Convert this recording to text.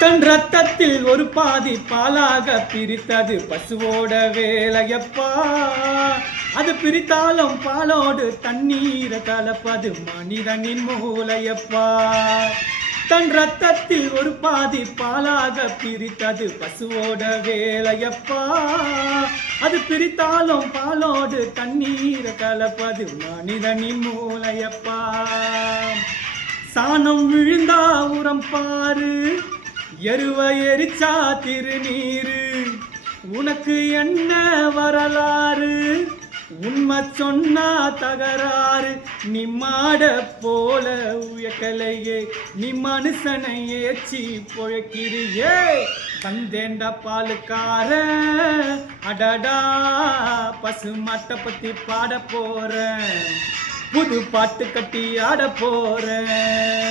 தன் ரத்தத்தில் ஒரு பாதி பாலாக பிரித்தது பசுவோட வேலையப்பா. அது பிரித்தாலும் பாலோடு தண்ணீரை கலப்பது மனிதனின் மூளையப்பா. தன் ரத்தத்தில் ஒரு பாதி பாலாக பிரித்தது பசுவோட வேலையப்பா. அது பிரித்தாலும் பாலோடு தண்ணீரை கலப்பது மனிதனின் மூளையப்பா. சாணம் விழுந்தா உரம் பாரு, எருவ எரிச்சா திருநீரு. உனக்கு என்ன வரலாறு, உண்மை சொன்னா தகராறு. நீ மாட போல உயக்கலையே, நீ மனுஷனை ஏச்சி பொழைக்கிறியே. வந்தேண்டா பாலுக்கார, அடடா பசு மாட்டை பத்தி பாட போறேன், புது பாட்டு கட்டி ஆட போறேன்.